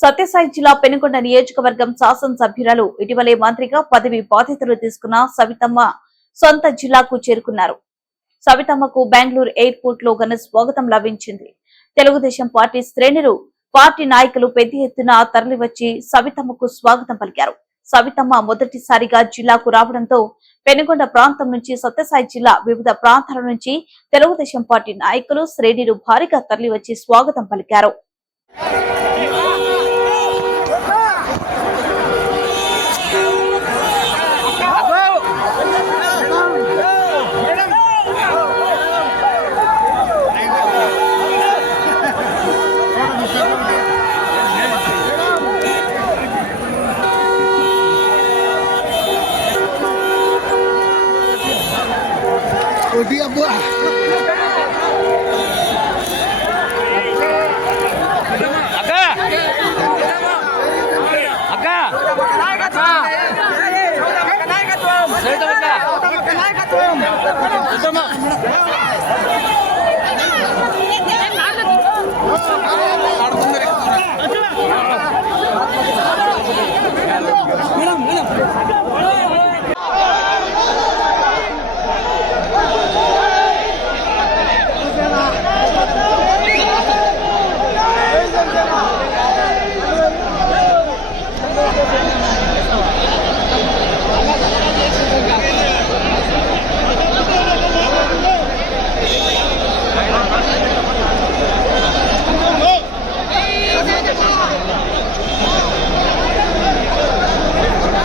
సత్యసాయి జిల్లా పెనుకొండ నియోజకవర్గం శాసనసభ్యురాలు ఇటీవలే మంత్రిగా పదవి బాధ్యతలు తీసుకున్న సవితమ్మ సొంత జిల్లాకు చేరుకున్నారు. సవితమ్మకు బెంగళూరు ఎయిర్పోర్ట్లో ఘన స్వాగతం లభించింది. తెలుగుదేశం పార్టీ శ్రేణులు పార్టీ నాయకులు పెద్ద ఎత్తున తరలివచ్చి సవితమ్మకు స్వాగతం పలికారు. సవితమ్మ మొదటిసారిగా జిల్లాకు రావడంతో పెనుగొండ ప్రాంతం నుంచి సత్యసాయి జిల్లా వివిధ ప్రాంతాల నుంచి తెలుగుదేశం పార్టీ నాయకులు శ్రేణులు భారీగా తరలివచ్చి స్వాగతం పలికారు. ở địa bữa Selamat makan. Selamat makan. Selamat.